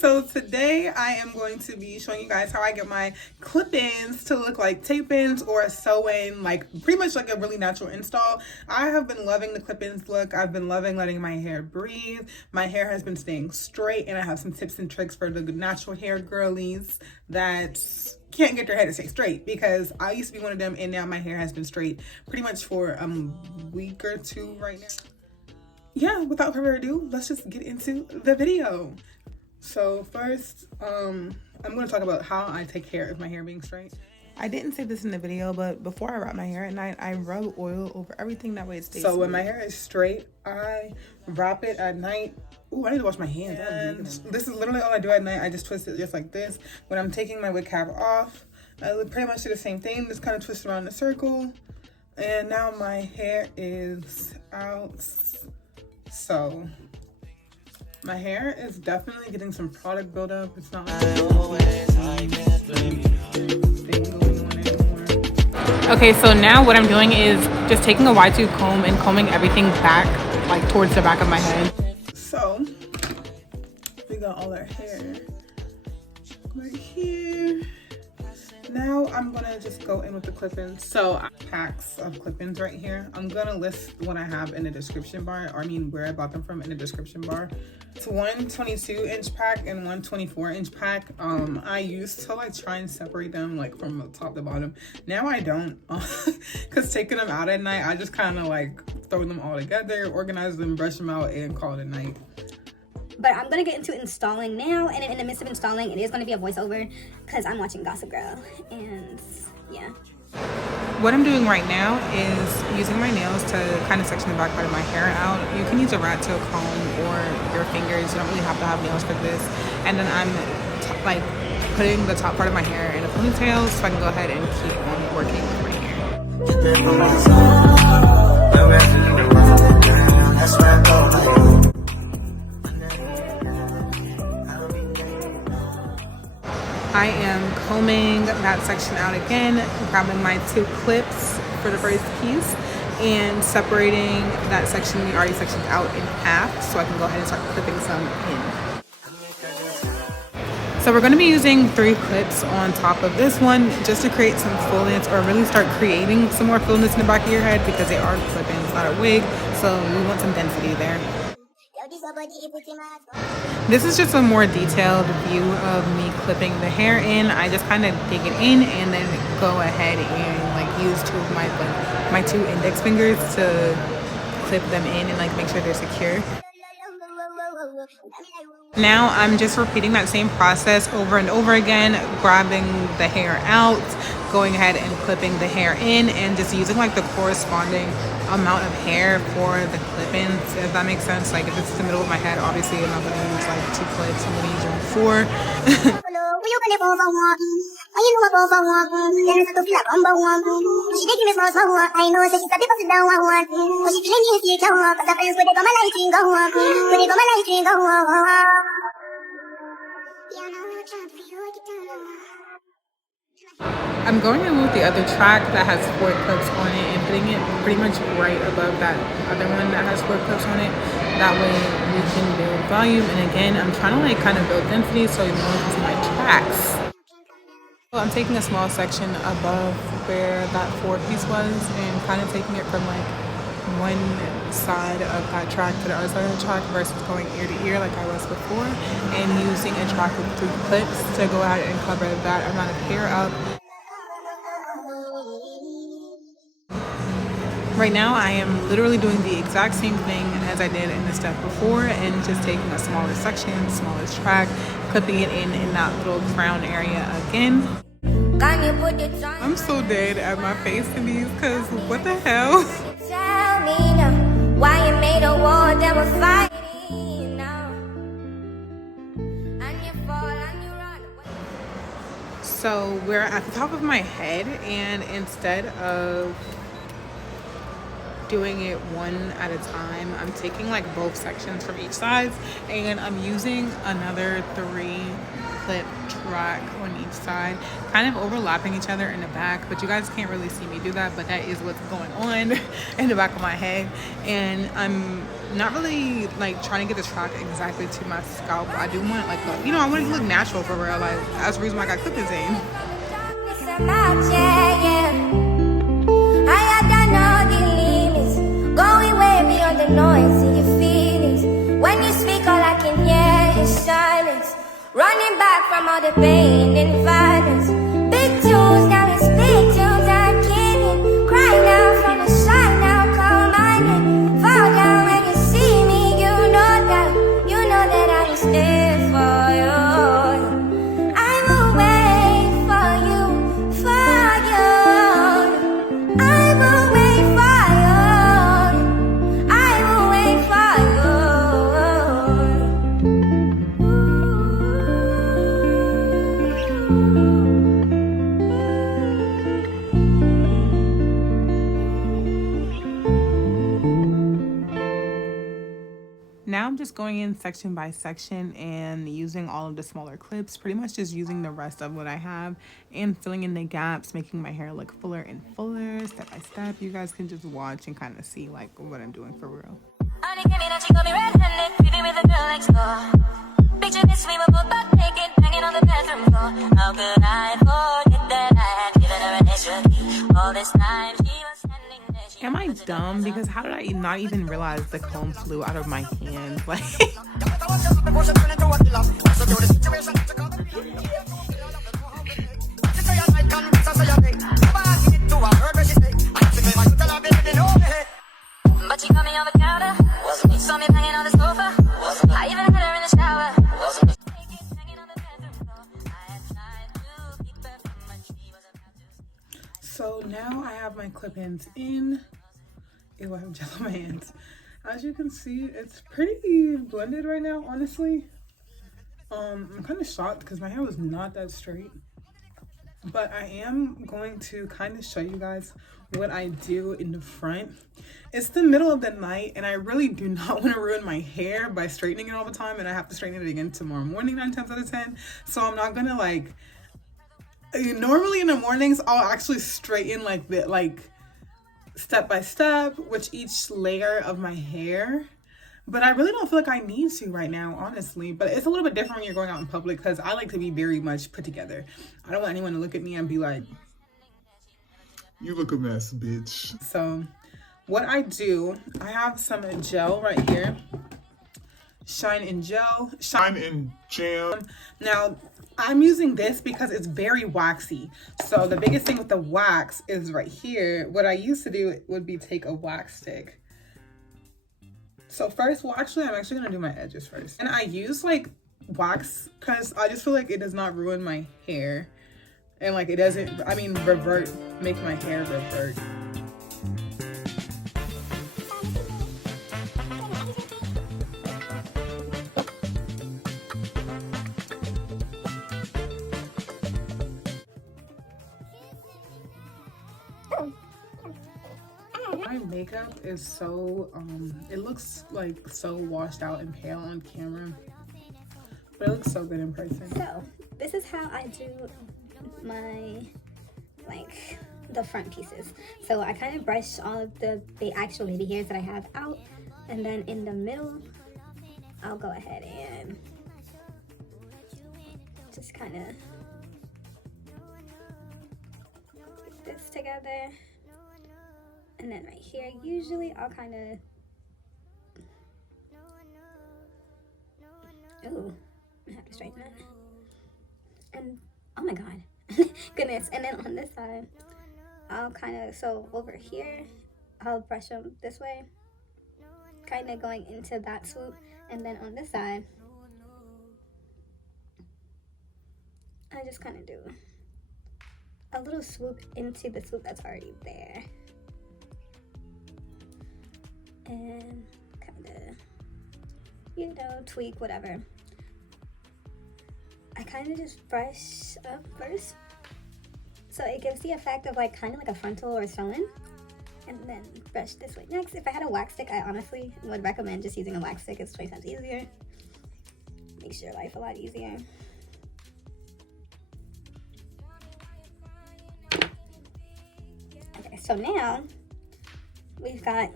So today I am going to be showing you guys how I get my clip-ins to look like tape-ins or sew-in, like pretty much like a really natural install. I have been loving the clip-ins look. I've been loving letting my hair breathe. My hair has been staying straight, and I have some tips and tricks for the natural hair girlies that can't get their hair to stay straight, because I used to be one of them, and now my hair has been straight pretty much for a week or two right now. Yeah, without further ado, let's just get into the video. So first, I'm going to talk about how I take care of my hair being straight. I didn't say this in the video, but before I wrap my hair at night, I rub oil over everything, that way it stays smooth. When my hair is straight, I wrap it at night. Ooh, I need to wash my hands. And this is literally all I do at night. I just twist it just like this. When I'm taking my wig cap off, I would pretty much do the same thing. Just kind of twist around in a circle. And now my hair is out. So my hair is definitely getting some product buildup. It's not like okay, so now what I'm doing is just taking a wide tooth comb and combing everything back, like towards the back of my head. So we got all our hair right here. Now I'm gonna just go in with the clip-ins. So packs of clip-ins right here. I'm gonna list what I have in the description bar, or I mean where I bought them from in the description bar. It's one 22-inch pack and one 24-inch pack. I used to like try and separate them like from the top to bottom. Now I don't, because taking them out at night, I just kind of like throw them all together, organize them, brush them out, and call it a night. But I'm gonna get into installing now, and in the midst of installing, it is gonna be a voiceover because I'm watching Gossip Girl, and yeah. What I'm doing right now is using my nails to kind of section the back part of my hair out. You can use a rat tail comb or your fingers. You don't really have to have nails for this. And then I'm like putting the top part of my hair in a ponytail so I can go ahead and keep on working with my hair. I am combing that section out again, grabbing my two clips for the first piece, and separating that section we already sectioned out in half so I can go ahead and start clipping some in. So we're going to be using 3 clips on top of this one just to create some fullness, or really start creating some more fullness in the back of your head, because they are clip-ins, not a wig, so we want some density there. This is just a more detailed view of me clipping the hair in. I just kind of dig it in and then go ahead and like use two of my 2 index fingers to clip them in and like make sure they're secure. Now I'm just repeating that same process over and over again, grabbing the hair out, going ahead and clipping the hair in, and just using like the corresponding amount of hair for the clip-ins, if that makes sense. Like if it's the middle of my head, obviously I'm not going to use like 2 clips, I'm going to use 4. I'm going in with the other track that has 4 clips on it and putting it pretty much right above that other one that has 4 clips on it. That way we can build volume, and again I'm trying to like kind of build density so you know it's my tracks. So I'm taking a small section above where that 4 piece was and kind of taking it from like one side of that track to the other side of the track versus going ear to ear like I was before, and using a track with 3 clips to go ahead and cover that amount of hair up. Right now I am literally doing the exact same thing as I did in the step before, and just taking a smaller section, smallest track, clipping it in that little crown area again. I'm so dead at my face in these, because what the hell? Tell me now, why you made a war that we're fighting now, and you fall and you run away. So we're at the top of my head, and instead of doing it one at a time, I'm taking like both sections from each side, and I'm using another 3 clip track on each side, kind of overlapping each other in the back, but you guys can't really see me do that, but that is what's going on in the back of my head. And I'm not really like trying to get the track exactly to my scalp. I do want like a, you know, I want it to look natural for real. Like that's the reason why I got clip-ins in. I had done all the limits, going way beyond the noise in your feelings. When you speak, all I can hear is silence. Running back from all the pain and violence. Big tunes, now it's big tunes I'm killing. Cry now from the side, now call my name. Fall down when you see me, you know that I will stay for you. I will wait for you, for you. I will wait for you. I will wait for you. Now I'm just going in section by section and using all of the smaller clips, pretty much just using the rest of what I have and filling in the gaps, making my hair look fuller and fuller step by step. You guys can just watch and kind of see like what I'm doing for real. Honey came in and she got me red-handed, creeping with the girl next door. Picture this, we were both butt naked, banging on the bathroom floor. How could I forget that I had given her an extra key? All this time she was standing there. Am I dumb? Because how did I not even realize the comb flew out of my hand? Like, but she caught me on the counter. Saw me banging on the sofa. I even had her in the shower. So now I have my clip-ins in. Ew, I have gel on my hands. As you can see, it's pretty blended right now, honestly. I'm kind of shocked because my hair was not that straight. But I am going to kind of show you guys what I do in the front. It's the middle of the night and I really do not want to ruin my hair by straightening it all the time, and I have to straighten it again tomorrow morning 9 times out of 10. So I'm not gonna like, normally in the mornings I'll actually straighten like the step by step with each layer of my hair, but I really don't feel like I need to right now, honestly. But it's a little bit different when you're going out in public because I like to be very much put together. I don't want anyone to look at me and be like, you look a mess, bitch. so what I do, I have some gel right here, shine in gel, Shine in jam. Now I'm using this because it's very waxy. So the biggest thing with the wax is right here. What I used to do would be take a wax stick. So first, well, actually, I'm actually gonna do my edges first. And I use like wax because I just feel like it does not ruin my hair. And like it doesn't, I mean, make my hair revert. My makeup is so it looks like so washed out and pale on camera, but it looks so good in person. So this is how I do my the front pieces. So I kind of brush all of the actual baby hairs that I have out, and then in the middle I'll go ahead and just kind of put this together. And then right here, usually I'll kind of, ooh, I have to straighten that. And, oh my God, goodness. And then on this side, I'll kind of, so over here, I'll brush them this way, kind of going into that swoop. And then on this side, I just kind of do a little swoop into the swoop that's already there. And kind of, you know, tweak, whatever. I kind of just brush up first, so it gives the effect of like kind of like a frontal or sew-in, and then brush this way next. If I had a wax stick, I honestly would recommend just using a wax stick. It's 20 times easier, makes your life a lot easier. So now we've got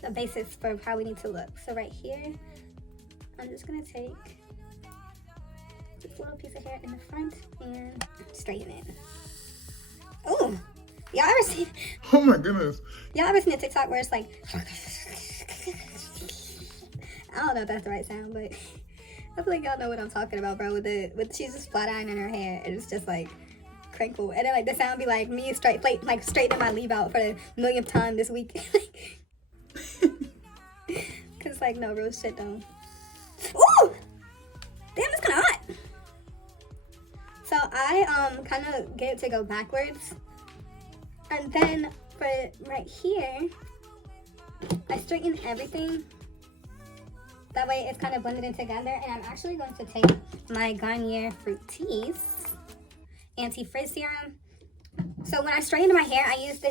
the basis for how we need to look. So right here, I'm just gonna take this little piece of hair in the front and straighten it. Ooh, y'all ever seen? Oh my goodness. Y'all ever seen a TikTok where it's like, I don't know if that's the right sound, but I feel like y'all know what I'm talking about, bro. With she's just flat ironing her hair, and it's just like crinkle, and then like the sound be like me straightening my leave out for the millionth time this week. Cause like no real shit though. Ooh, damn, it's kind of hot. So I kind of get it to go backwards, and then for right here, I straighten everything. That way it's kind of blended in together, and I'm actually going to take my Garnier Fructis Anti-Frizz Serum. So when I straighten my hair, I use the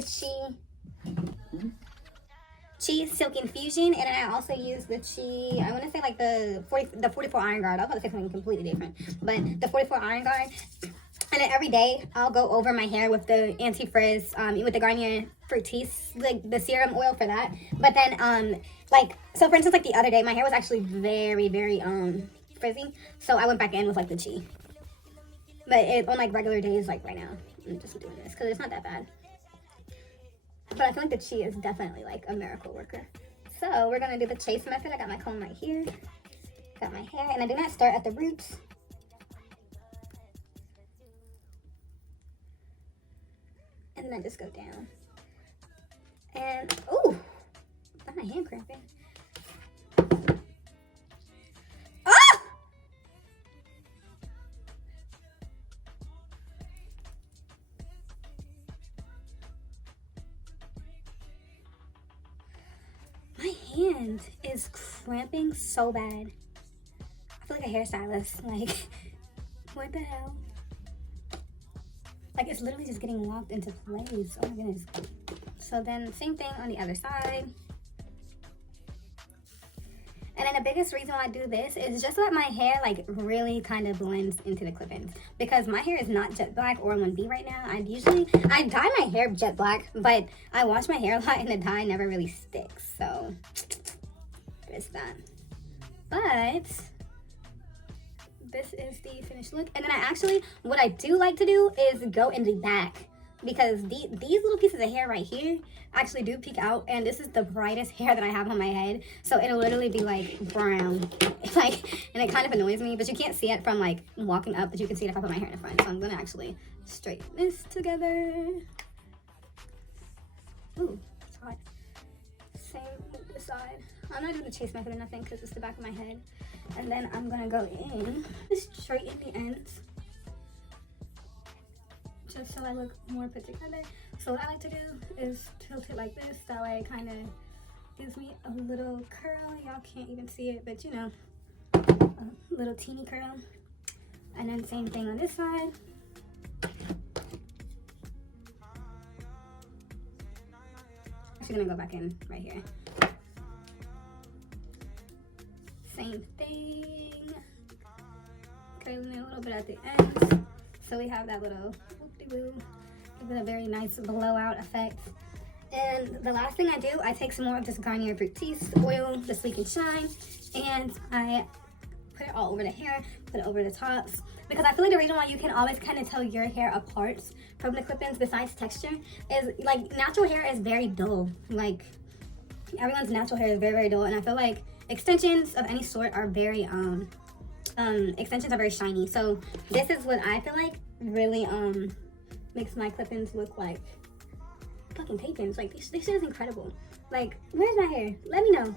Chi Silk Infusion, and then I also use the Chi, I want to say like the 44 Iron Guard. I was about to say something completely different, but the 44 Iron Guard. And then every day, I'll go over my hair with the anti-frizz, with the Garnier Fructis, like the serum oil for that. But then, like, so for instance, like the other day, my hair was actually very, very, frizzy. So I went back in with like the Chi. But on like regular days, like right now, I'm just doing this because it's not that bad. But I feel like the Chi is definitely like a miracle worker. So we're going to do the chase method. I got my comb right here. Got my hair. And I do not start at the roots. And then I just go down. And, ooh, got my hand cramping. Ah! My hand is cramping so bad. I feel like a hairstylist. Like, what the hell? Like, it's literally just getting locked into place. Oh my goodness. So then same thing on the other side. And then the biggest reason why I do this is just so that my hair like really kind of blends into the clip-ins, because my hair is not jet black or 1B right now. I dye my hair jet black, but I wash my hair a lot and the dye never really sticks. So there's that. But this is the finished look. And then what I do like to do is go in the back, because these little pieces of hair right here actually do peek out, and this is the brightest hair that I have on my head, so it'll literally be like brown. It's like, and it kind of annoys me, but you can't see it from like walking up, but you can see it if I put my hair in the front. So I'm gonna actually straighten this together. Ooh, it's hot. Same with this side. I'm not doing the chase method or nothing because it's the back of my head. And then I'm gonna go in, just straighten the ends, just so I look more put together. So what I like to do is tilt it like this. That way it kind of gives me a little curl. Y'all can't even see it, but you know, a little teeny curl. And then same thing on this side. Actually gonna go back in right here. Same thing. Curling it a little bit at the ends. So we have that little whoop-de-woo. Give it a very nice blowout effect. And the last thing I do, I take some more of this Garnier Fructis oil, the Sleek and Shine, and I put it all over the hair, put it over the tops, because I feel like the reason why you can always kind of tell your hair apart from the clip-ins besides texture is like natural hair is very dull. Like everyone's natural hair is very, very dull, and I feel like extensions of any sort are very extensions are very shiny. So this is what I feel like really makes my clip-ins look like fucking tape-ins. Like this shit is incredible. Like, where's my hair? Let me know.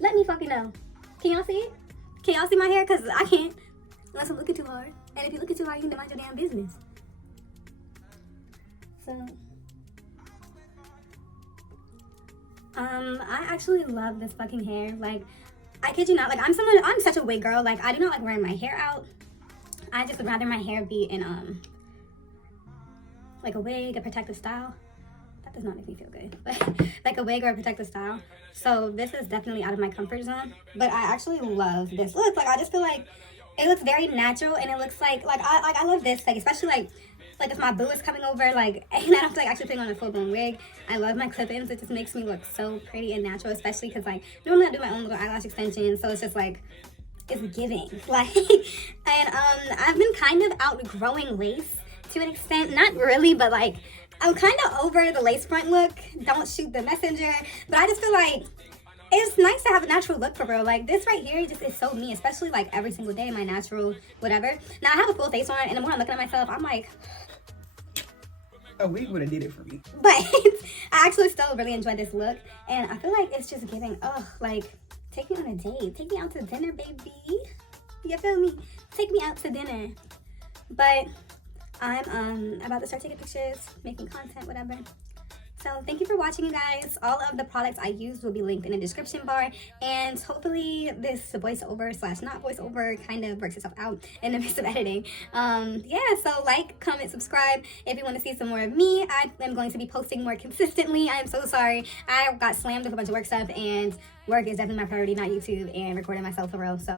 Let me fucking know. Can y'all see it? Can y'all see my hair? Because I can't unless I'm looking too hard. And if you're looking too hard, you can mind your damn business. So I actually love this fucking hair. Like, I kid you not, like I'm such a wig girl. Like I do not like wearing my hair out. I just would rather my hair be in like a wig, a protective style. That does not make me feel good, but like a wig or a protective style. So this is definitely out of my comfort zone, but I actually love this look. Like I just feel like it looks very natural, and it looks like I love this, like especially like like if my boo is coming over, like, and I don't feel like actually putting on a full-blown wig. I love my clip-ins. It just makes me look so pretty and natural, especially because, like, normally I do my own little eyelash extensions, so it's just like, it's giving, like. And I've been kind of outgrowing lace to an extent, not really, but like I'm kind of over the lace front look. Don't shoot the messenger, but I just feel like it's nice to have a natural look for real. Like this right here just is so me, especially like every single day, my natural whatever. Now I have a full face on, and the more I'm looking at myself, I'm like, a wig would have did it for me. but I actually still really enjoy this look, and I feel like it's just giving, like, take me on a date, take me out to dinner, baby. You feel me? Take me out to dinner. But I'm about to start taking pictures, making content, whatever. So thank you for watching, you guys. All of the products I used will be linked in the description bar, and hopefully this voiceover / not voiceover kind of works itself out in the midst of editing. Yeah, so like, comment, subscribe if you want to see some more of me. I am going to be posting more consistently. I am so sorry. I got slammed with a bunch of work stuff, and work is definitely my priority, not YouTube and recording myself for real. So